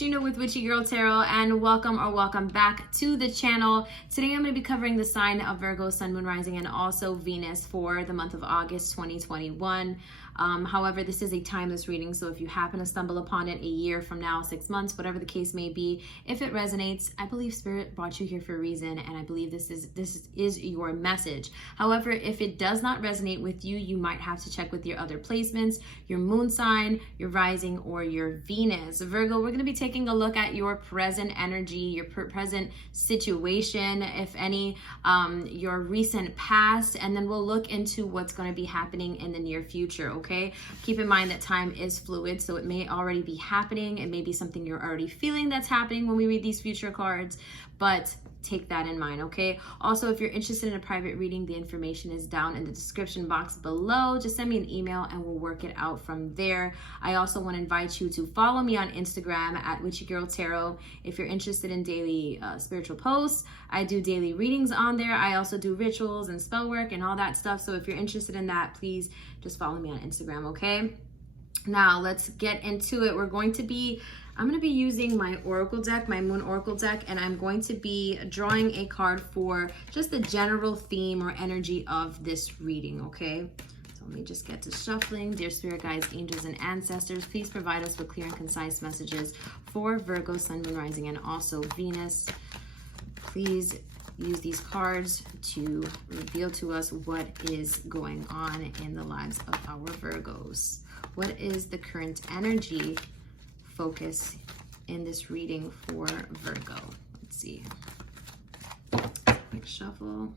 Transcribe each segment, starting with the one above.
Gina with Witchy Girl Tarot, and welcome back to the channel. Today I'm going to be covering the sign of Virgo, Sun, Moon, Rising, and also Venus for the month of August 2021. However, this is a timeless reading, so if you happen to stumble upon it a year from now, 6 months, whatever the case may be, if it resonates, I believe Spirit brought you here for a reason, and I believe this is your message. However, if it does not resonate with you, you might have to check with your other placements, your moon sign, your rising, or your Venus. Virgo, we're going to be taking a look at your present energy, your present situation, if any, your recent past, and then we'll look into what's going to be happening in the near future, okay? Keep in mind that time is fluid, so it may already be happening. It may be something you're already feeling that's happening when we read these future cards, but take that in mind, okay? Also, if you're interested in a private reading, the information is down in the description box below. Just send me an email and we'll work it out from there. I also want to invite you to follow me on Instagram at WitchyGirlTarot. If you're interested in daily spiritual posts, I do daily readings on there. I also do rituals and spell work and all that stuff. So if you're interested in that, please just follow me on Instagram, okay? Now let's get into it. I'm going to be using my oracle deck, my moon oracle deck, and I'm going to be drawing a card for just the general theme or energy of this reading, okay? So let me just get to shuffling. Dear spirit guides, angels, and ancestors, please provide us with clear and concise messages for Virgo, Sun, Moon, Rising, and also Venus. Please use these cards to reveal to us what is going on in the lives of our Virgos. What is the current energy focus in this reading for Virgo? Let's see. Quick shuffle.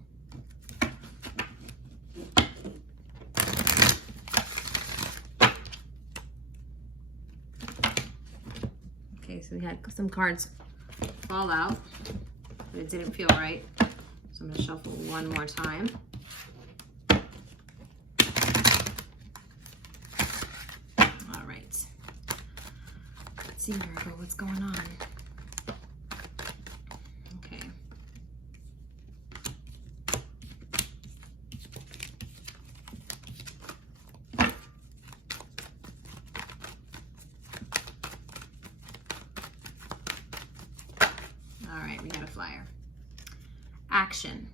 Okay, so we had some cards fall out, but it didn't feel right. So I'm going to shuffle one more time. See, Virgo, what's going on? Okay. All right, we got a flyer. Action.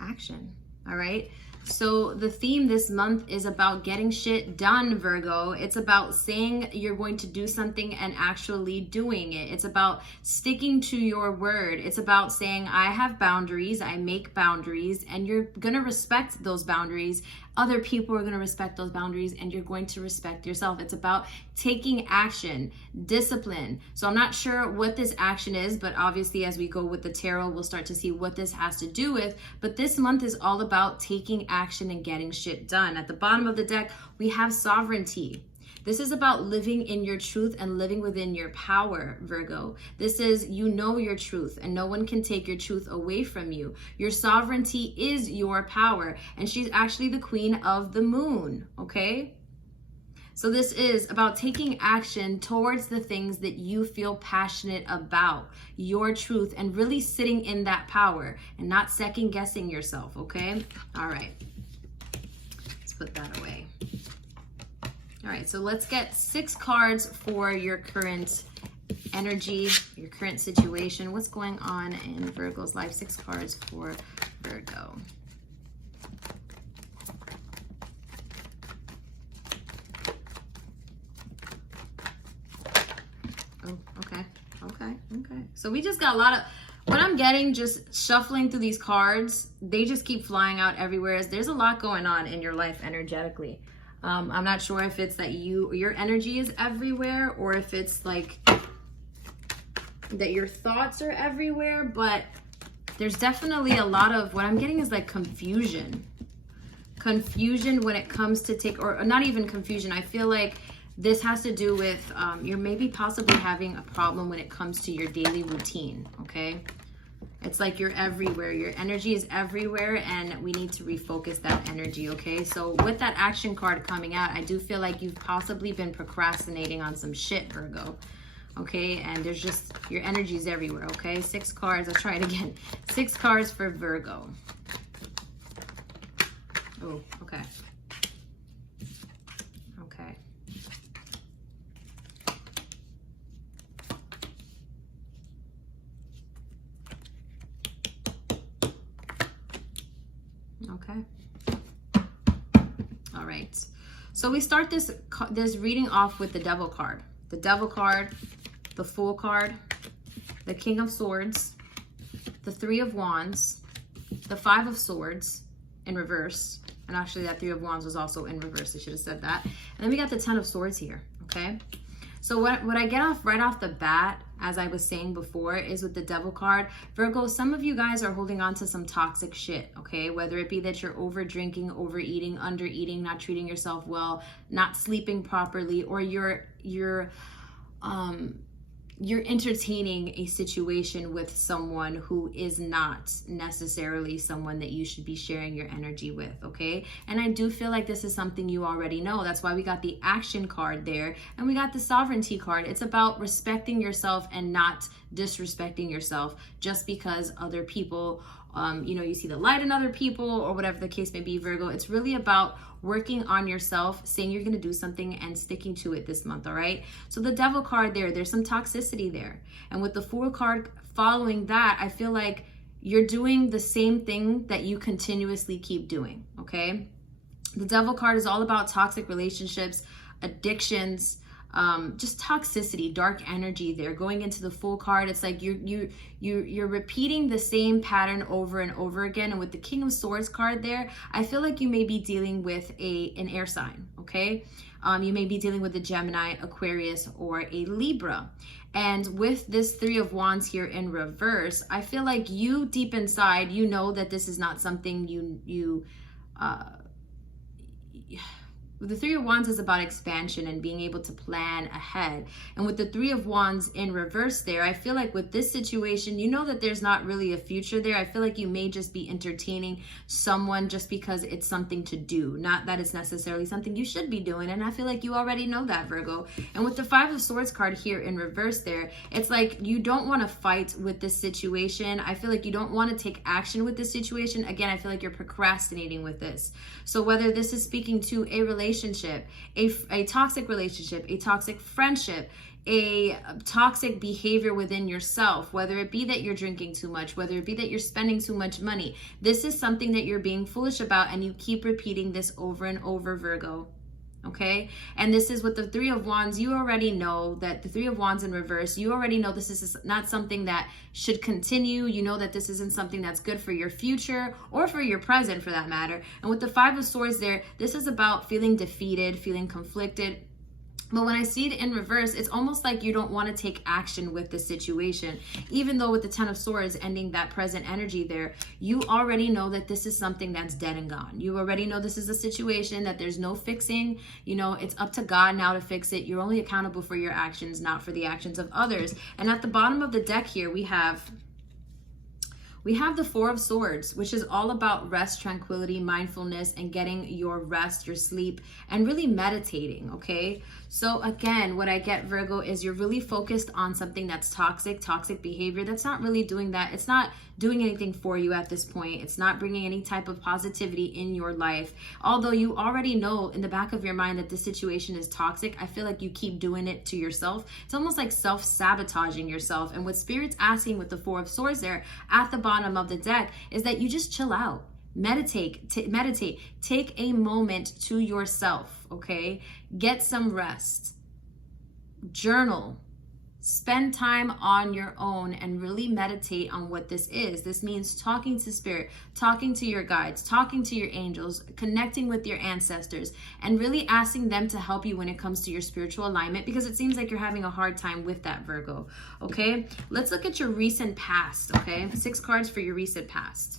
Action. All right. So the theme this month is about getting shit done, Virgo. It's about saying you're going to do something and actually doing it. It's about sticking to your word. It's about saying, I have boundaries, I make boundaries, and you're going to respect those boundaries. Other people are going to respect those boundaries, and you're going to respect yourself. It's about taking action, discipline. So I'm not sure what this action is, but obviously as we go with the tarot, we'll start to see what this has to do with. But this month is all about taking action and getting shit done. At the bottom of the deck, we have sovereignty. This is about living in your truth and living within your power, Virgo. This is, you know your truth, and no one can take your truth away from you. Your sovereignty is your power, and she's actually the queen of the moon, okay? So this is about taking action towards the things that you feel passionate about, your truth, and really sitting in that power and not second guessing yourself, okay? All right, let's put that away. All right, so let's get 6 cards for your current energy, your current situation. What's going on in Virgo's life? 6 cards for Virgo. Oh, okay. So we just got a lot of, what I'm getting just shuffling through these cards, they just keep flying out everywhere. There's a lot going on in your life energetically. I'm not sure if it's that your energy is everywhere, or if it's like that your thoughts are everywhere, but there's definitely a lot of, what I'm getting is like confusion when it comes to or not even confusion. I feel like this has to do with you're maybe possibly having a problem when it comes to your daily routine, okay? It's like you're everywhere. Your energy is everywhere, and we need to refocus that energy, okay? So with that action card coming out, I do feel like you've possibly been procrastinating on some shit, Virgo, okay? And there's just, your energy is everywhere, okay? 6 cards. Let's try it again. 6 cards for Virgo. Oh, okay. Okay. All right. So we start this reading off with the Devil card. The Devil card, the Fool card, the King of Swords, the Three of Wands, the Five of Swords in reverse. And actually that Three of Wands was also in reverse. I should have said that. And then we got the Ten of Swords here, okay? So what I get off right off the bat, as I was saying before, is with the Devil card. Virgo, some of you guys are holding on to some toxic shit, okay? Whether it be that you're over drinking, overeating, undereating, not treating yourself well, not sleeping properly, or you're entertaining a situation with someone who is not necessarily someone that you should be sharing your energy with, okay? And I do feel like this is something you already know. That's why we got the Action card there, and we got the Sovereignty card. It's about respecting yourself and not disrespecting yourself just because other people, you see the light in other people or whatever the case may be, Virgo. It's really about working on yourself, saying you're going to do something and sticking to it this month, all right? So the Devil card there's some toxicity there. And with the Fool card following that, I feel like you're doing the same thing that you continuously keep doing, okay? The Devil card is all about toxic relationships, addictions, just toxicity, dark energy there. Going into the Fool card, it's like you're repeating the same pattern over and over again. And with the King of Swords card there, I feel like you may be dealing with an air sign, okay? You may be dealing with a Gemini, Aquarius, or a Libra. And with this Three of Wands here in reverse, I feel like you deep inside, you know that this is not something the Three of Wands is about expansion and being able to plan ahead. And with the Three of Wands in reverse there, I feel like with this situation, you know that there's not really a future there. I feel like you may just be entertaining someone just because it's something to do, not that it's necessarily something you should be doing. And I feel like you already know that, Virgo. And with the Five of Swords card here in reverse there, it's like you don't want to fight with this situation. I feel like you don't want to take action with this situation. Again, I feel like you're procrastinating with this. So whether this is speaking to a relationship, a toxic relationship, a toxic friendship, a toxic behavior within yourself, whether it be that you're drinking too much, whether it be that you're spending too much money, this is something that you're being foolish about, and you keep repeating this over and over, Virgo. Okay, and this is with the Three of Wands. You already know that the Three of Wands in reverse, you already know this is not something that should continue. You know that this isn't something that's good for your future or for your present, for that matter. And with the Five of Swords there, this is about feeling defeated, feeling conflicted. But when I see it in reverse, it's almost like you don't want to take action with the situation. Even though with the Ten of Swords ending that present energy there, you already know that this is something that's dead and gone. You already know this is a situation that there's no fixing. You know, it's up to God now to fix it. You're only accountable for your actions, not for the actions of others. And at the bottom of the deck here, we have the Four of Swords, which is all about rest, tranquility, mindfulness, and getting your rest, your sleep, and really meditating, okay? So again, what I get, Virgo, is you're really focused on something that's toxic behavior. That's not really doing that. It's not doing anything for you at this point. It's not bringing any type of positivity in your life. Although you already know in the back of your mind that this situation is toxic, I feel like you keep doing it to yourself. It's almost like self-sabotaging yourself. And what Spirit's asking with the Four of Swords there at the bottom of the deck is that you just chill out. Meditate, take a moment to yourself, okay? Get some rest, journal, spend time on your own and really meditate on what this is. This means talking to Spirit, talking to your guides, talking to your angels, connecting with your ancestors, and really asking them to help you when it comes to your spiritual alignment, because it seems like you're having a hard time with that, Virgo, okay? Let's look at your recent past, okay? 6 cards for your recent past.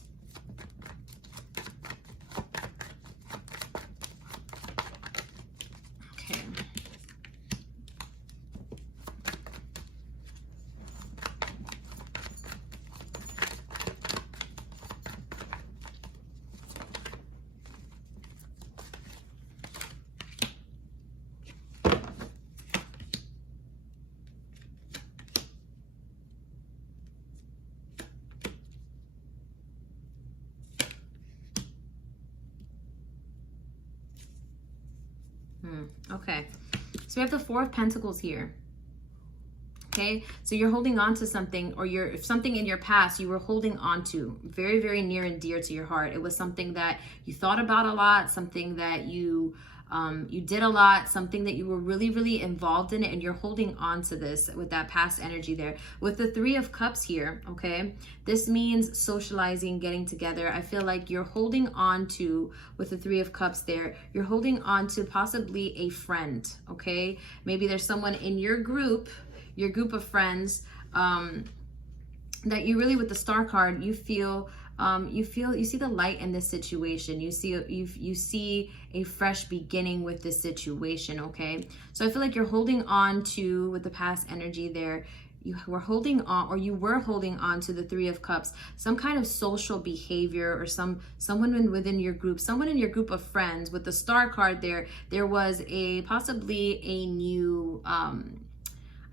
Okay, so we have the Four of Pentacles here. Okay, so you're holding on to something, or something in your past you were holding on to, very, very near and dear to your heart. It was something that you thought about a lot, something that you did a lot, something that you were really, really involved in it, and you're holding on to this with that past energy there. With the Three of Cups here, okay, this means socializing, getting together. I feel like you're holding on to, with the Three of Cups there, you're holding on to possibly a friend, okay? Maybe there's someone in your group of friends that you really, with the Star card, you feel you see the light in this situation. You see a fresh beginning with this situation, okay? So I feel like you're holding on to, with the past energy there, you were holding on to the Three of Cups, some kind of social behavior, or someone within your group, someone in your group of friends. With the Star card there was possibly a new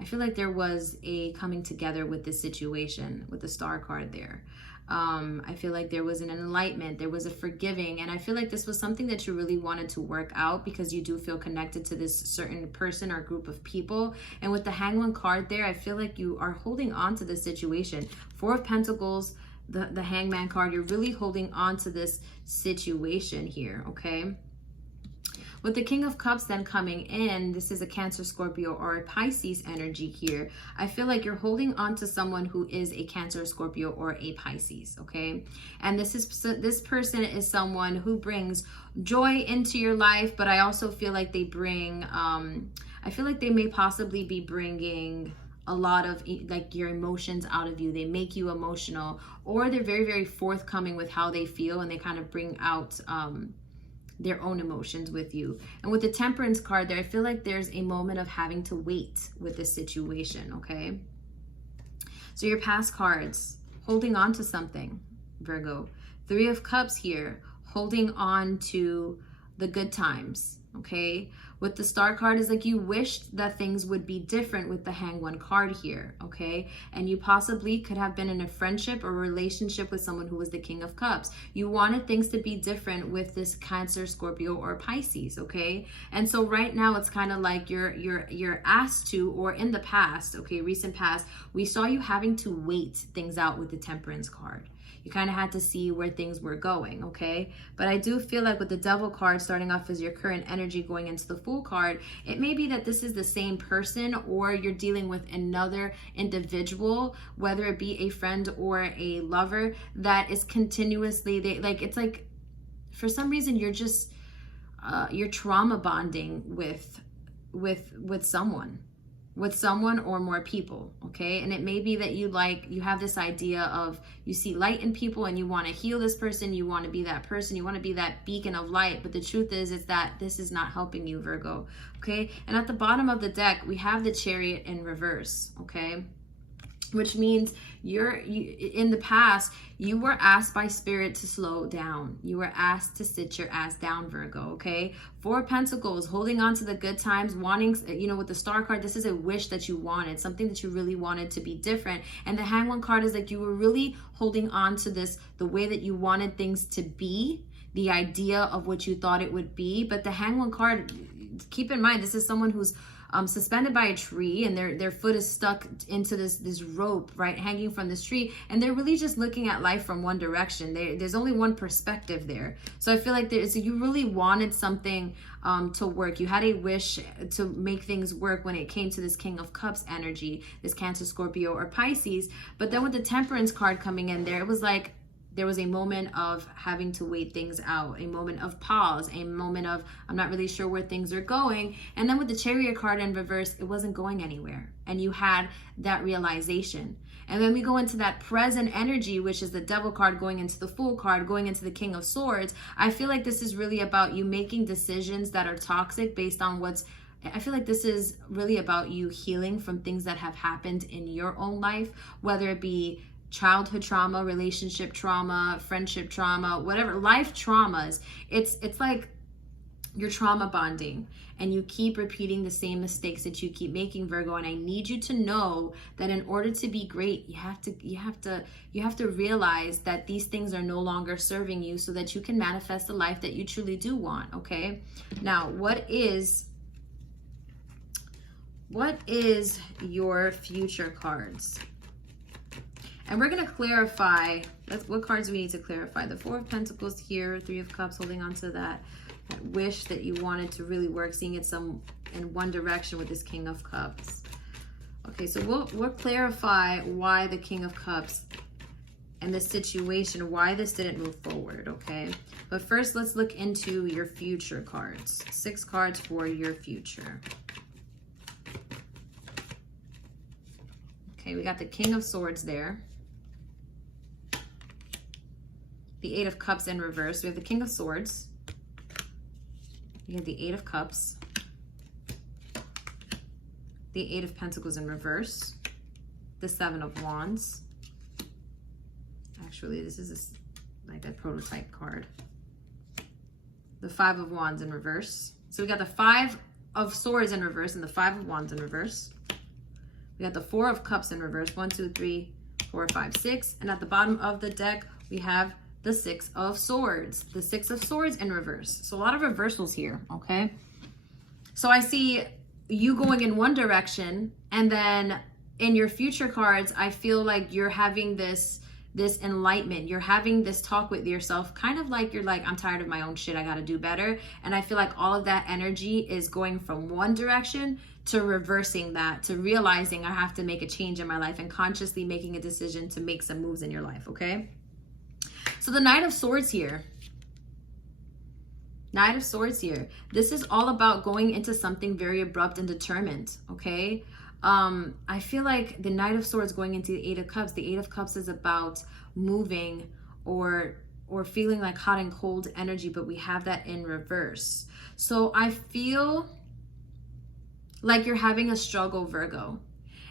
I feel like there was a coming together with this situation with the Star card there. I feel like there was an enlightenment, there was a forgiving, and I feel like this was something that you really wanted to work out, because you do feel connected to this certain person or group of people. And with the Hangman card there, I feel like you are holding on to this situation. Four of Pentacles, the Hangman card, you're really holding on to this situation here, okay? With the King of Cups then coming in, this is a Cancer, Scorpio, or a Pisces energy here. I feel like you're holding on to someone who is a Cancer, Scorpio, or a Pisces, okay? And this person is someone who brings joy into your life, but I also feel like they bring, I feel like they may possibly be bringing a lot of like your emotions out of you. They make you emotional, or they're very, very forthcoming with how they feel, and they kind of bring out their own emotions with you. And with the Temperance card there, I feel like there's a moment of having to wait with this situation, okay? So your past cards, holding on to something, Virgo. Three of Cups here, holding on to the good times, okay? With the Star card is like you wished that things would be different with the Hangman card here, okay? And you possibly could have been in a friendship or relationship with someone who was the King of Cups. You wanted things to be different with this Cancer, Scorpio, or Pisces, okay? And so right now it's kind of like you're asked to, or in the past, okay, recent past, we saw you having to wait things out with the Temperance card. You kind of had to see where things were going, okay? But I do feel like with the Devil card starting off as your current energy going into the Fool card, it may be that this is the same person, or you're dealing with another individual, whether it be a friend or a lover, that is continuously, it's like for some reason you're just, you're trauma bonding with someone or more people, okay? And it may be that you have this idea of, you see light in people and you want to heal this person, you want to be that person, you want to be that beacon of light, but the truth is that this is not helping you, Virgo, okay? And at the bottom of the deck, we have the Chariot in reverse, okay? Which means in the past, you were asked by Spirit to slow down. You were asked to sit your ass down, Virgo, okay? Four of Pentacles, holding on to the good times, wanting, with the Star card, this is a wish that you wanted, something that you really wanted to be different. And the Hangman card is like you were really holding on to this, the way that you wanted things to be, the idea of what you thought it would be. But the Hangman card, keep in mind, this is someone who's suspended by a tree, and their foot is stuck into this rope, right, hanging from this tree, and they're really just looking at life from one direction. There's only one perspective there. So I feel like you really wanted something to work. You had a wish to make things work when it came to this King of Cups energy, this Cancer, Scorpio, or Pisces. But then with the Temperance card coming in there, it was like there was a moment of having to wait things out, a moment of pause, a moment of, I'm not really sure where things are going. And then with the Chariot card in reverse, it wasn't going anywhere. And you had that realization. And then we go into that present energy, which is the Devil card going into the Fool card, going into the King of Swords. I feel like this is really about you making decisions that are toxic based on I feel like this is really about you healing from things that have happened in your own life, whether it be childhood trauma, relationship trauma, friendship trauma, whatever, life traumas. It's like you're trauma bonding, and you keep repeating the same mistakes that you keep making, Virgo. And I need you to know that in order to be great, you have to realize that these things are no longer serving you, so that you can manifest the life that you truly do want, okay? Now, what is what is your future cards? And we're going to clarify, what cards we need to clarify. The Four of Pentacles here, Three of Cups, holding on to that wish that you wanted to really work, seeing it in one direction with this King of Cups. Okay, so we'll clarify why the King of Cups and the situation, why this didn't move forward, okay? But first, let's look into your future cards. 6 cards for your future. Okay, we got the King of Swords there. The Eight of Cups in reverse. We have the King of Swords. We have the Eight of Cups. The Eight of Pentacles in reverse. The Seven of Wands. Actually, this is like a prototype card. The Five of Wands in reverse. So we got the Five of Swords in reverse and the Five of Wands in reverse. We got the Four of Cups in reverse. 1, 2, 3, 4, 5, 6. And at the bottom of the deck, we have the Six of Swords. The Six of Swords in reverse. So a lot of reversals here, okay? So I see you going in one direction, and then in your future cards, I feel like you're having this enlightenment. You're having this talk with yourself, kind of like you're like, I'm tired of my own shit, I gotta do better. And I feel like all of that energy is going from one direction to reversing that, to realizing I have to make a change in my life and consciously making a decision to make some moves in your life, okay? So the Knight of Swords here. Knight of Swords here. This is all about going into something very abrupt and determined, okay? I feel like the Knight of Swords going into the Eight of Cups. The Eight of Cups is about moving or feeling like hot and cold energy, but we have that in reverse. So I feel like you're having a struggle, Virgo.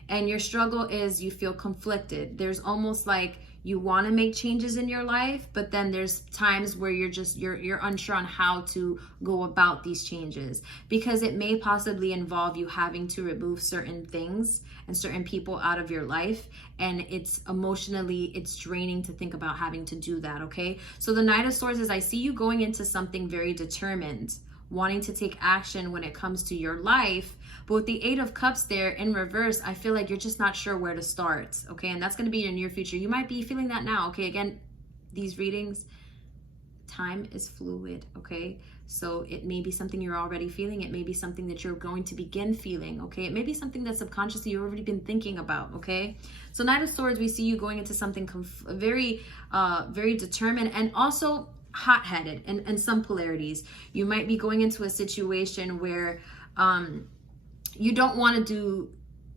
And your struggle is you feel conflicted. There's almost like you want to make changes in your life, but then there's times where you're unsure on how to go about these changes, because it may possibly involve you having to remove certain things and certain people out of your life, and it's draining to think about having to do that, okay? So the Knight of Swords is, I see you going into something very determined, wanting to take action when it comes to your life. But with the Eight of Cups there in reverse, I feel like you're just not sure where to start, okay? And that's going to be your near future. You might be feeling that now, okay? Again, these readings, time is fluid, okay? So it may be something you're already feeling. It may be something that you're going to begin feeling, okay? It may be something that subconsciously you've already been thinking about, okay? So Knight of Swords, we see you going into something very determined, and also hot-headed in some polarities. You might be going into a situation where you don't want to do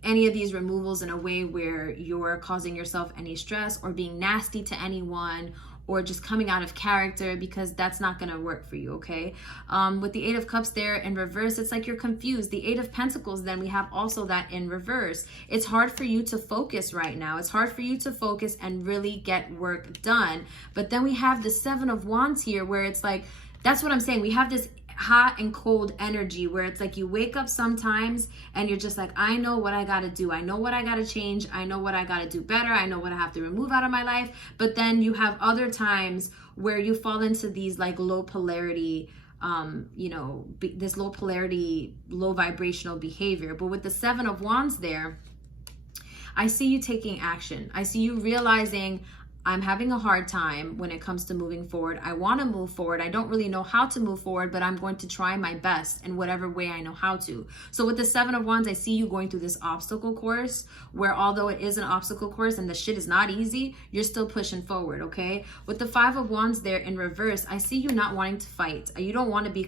any of these removals in a way where you're causing yourself any stress or being nasty to anyone or just coming out of character, because that's not going to work for you, okay? With the Eight of Cups there in reverse, it's like you're confused. The Eight of Pentacles, then we have also that in reverse. It's hard for you to focus right now. It's hard for you to focus and really get work done. But then we have the Seven of Wands here, where it's like, that's what I'm saying. We have this hot and cold energy where it's like you wake up sometimes and you're just like, I know what I got to do. I know what I got to change. I know what I got to do better. I know what I have to remove out of my life. But then you have other times where you fall into these like low polarity, this low polarity, low vibrational behavior. But with the Seven of Wands there, I see you taking action. I see you realizing, I'm having a hard time when it comes to moving forward. I want to move forward. I don't really know how to move forward, but I'm going to try my best in whatever way I know how to. So with the Seven of Wands, I see you going through this obstacle course where, although it is an obstacle course and the shit is not easy, you're still pushing forward, okay? With the Five of Wands there in reverse, I see you not wanting to fight. You don't want to be,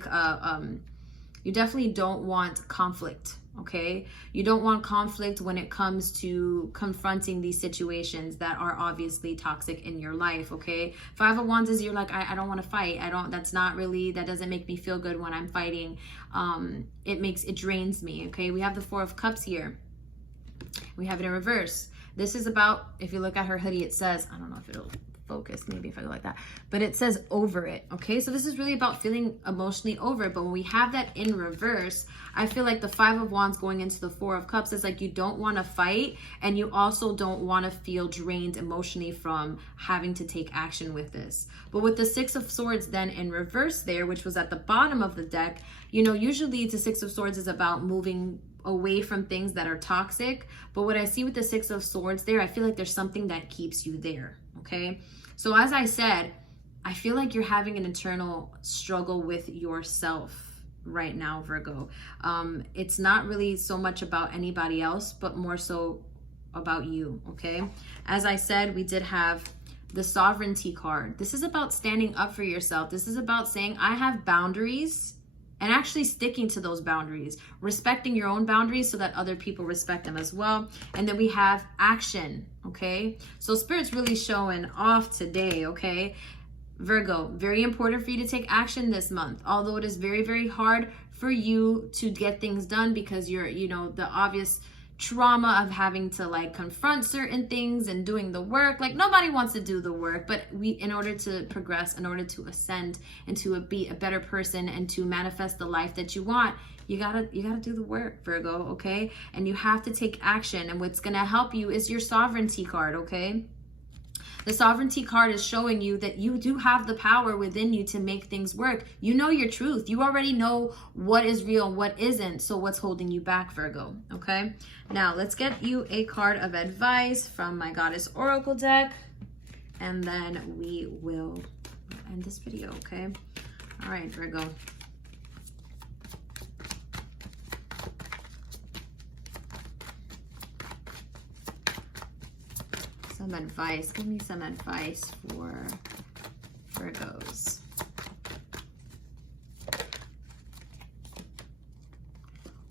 you definitely don't want conflict. Okay, you don't want conflict when it comes to confronting these situations that are obviously toxic in your life. Okay, Five of Wands is, you're like, I don't want to fight. That doesn't make me feel good when I'm fighting. It drains me. Okay, we have the Four of Cups here. We have it in reverse. This is about, if you look at her hoodie, it says, I don't know if it'll focus, maybe if I go like that, but it says over it. Okay, so this is really about feeling emotionally over it. But when we have that in reverse, I feel like the Five of Wands going into the Four of Cups is like, you don't want to fight, and you also don't want to feel drained emotionally from having to take action with this. But with the Six of Swords then in reverse there, which was at the bottom of the deck, usually the Six of Swords is about moving away from things that are toxic. But what I see with the Six of Swords there, I feel like there's something that keeps you there, okay? So as I said, I feel like you're having an internal struggle with yourself right now, Virgo. It's not really so much about anybody else, but more so about you, okay? As I said, we did have the Sovereignty card. This is about standing up for yourself. This is about saying, I have boundaries, and actually sticking to those boundaries, respecting your own boundaries so that other people respect them as well. And then we have action, okay? So Spirit's really showing off today, okay? Virgo, very important for you to take action this month, although it is very, very hard for you to get things done because you're, you know, the obvious trauma of having to like confront certain things and doing the work. Like nobody wants to do the work, but in order to progress, in order to ascend and to be a better person and to manifest the life that you want, you gotta do the work, Virgo, okay? And you have to take action. And what's gonna help you is your Sovereignty card, okay? The Sovereignty card is showing you that you do have the power within you to make things work. You know your truth. You already know what is real and what isn't. So what's holding you back, Virgo? Okay. Now let's get you a card of advice from my Goddess Oracle deck. And then we will end this video, okay? All right, Virgo. Some advice. Give me some advice for Virgos.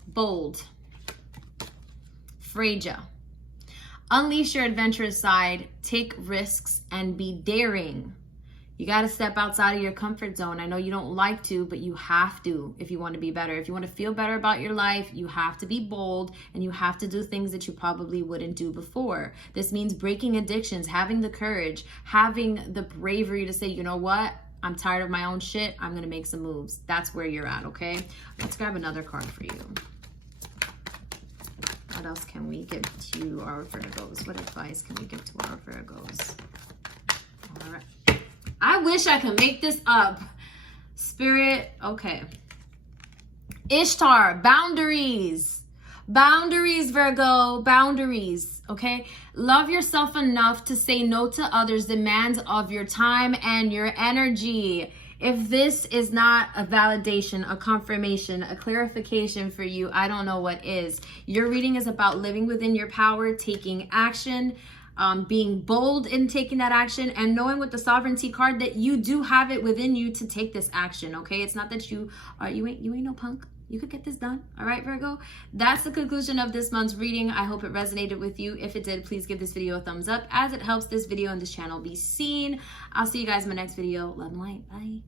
Bold. Fragile. Unleash your adventurous side. Take risks and be daring. You got to step outside of your comfort zone. I know you don't like to, but you have to if you want to be better. If you want to feel better about your life, you have to be bold and you have to do things that you probably wouldn't do before. This means breaking addictions, having the courage, having the bravery to say, you know what? I'm tired of my own shit. I'm going to make some moves. That's where you're at, okay? Let's grab another card for you. What else can we give to our Virgos? What advice can we give to our Virgos? All right. I wish I could make this up. Spirit, okay. Ishtar, boundaries. Boundaries, Virgo, boundaries, okay? Love yourself enough to say no to others' demands of your time and your energy. If this is not a validation, a confirmation, a clarification for you, I don't know what is. Your reading is about living within your power, taking action, being bold in taking that action, and knowing with the Sovereignty card that you do have it within you to take this action, okay? It's not that you ain't no punk. You could get this done. All right, Virgo? That's the conclusion of this month's reading. I hope it resonated with you. If it did, please give this video a thumbs up as it helps this video and this channel be seen. I'll see you guys in my next video. Love and light. Bye.